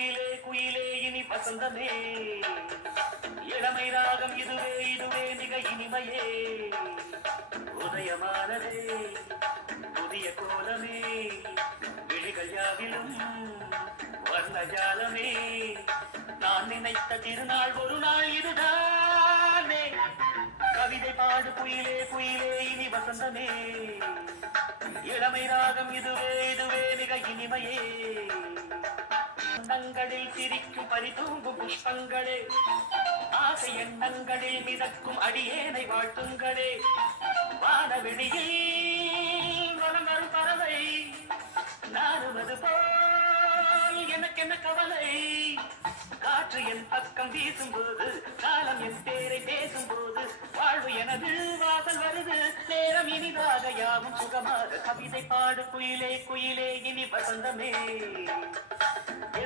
குயிலே குயிலே இனி வசந்தமே. இளமை ராகம் இதுவே இதுவே மிக இனிமையே. உதயமானதே புதிய கோலமே. விழிகள் யாவிலும் வர்ணஜாலமே. நான் நினைத்த திருநாள் ஒரு நாள் இதுதானே. கவிதை பாடு குயிலே குயிலே இனி வசந்தமே. இளமை ராகம் இதுவே இதுவே மிக இனிமையே. எண்ணங்களில் திரிக்கும் பரிதூங்கும் புஷ்பங்களே. ஆசை எண்ணங்களில் மிதக்கும் அடியேனை வாழ்த்துங்களே வானவெளியில் வலம் வரும் பறவை. நானும் அது போல் எனக்கென்ன கவலை? காற்று என் பக்கம் வீசும்போது காலம் என் பேரை பேசும்போது வாழ்வு எனது வாசல் வருது. நேரம் இனிதாக யாவும் சுகமாக கவிதை பாடு குயிலே குயிலே இனி வசந்தமே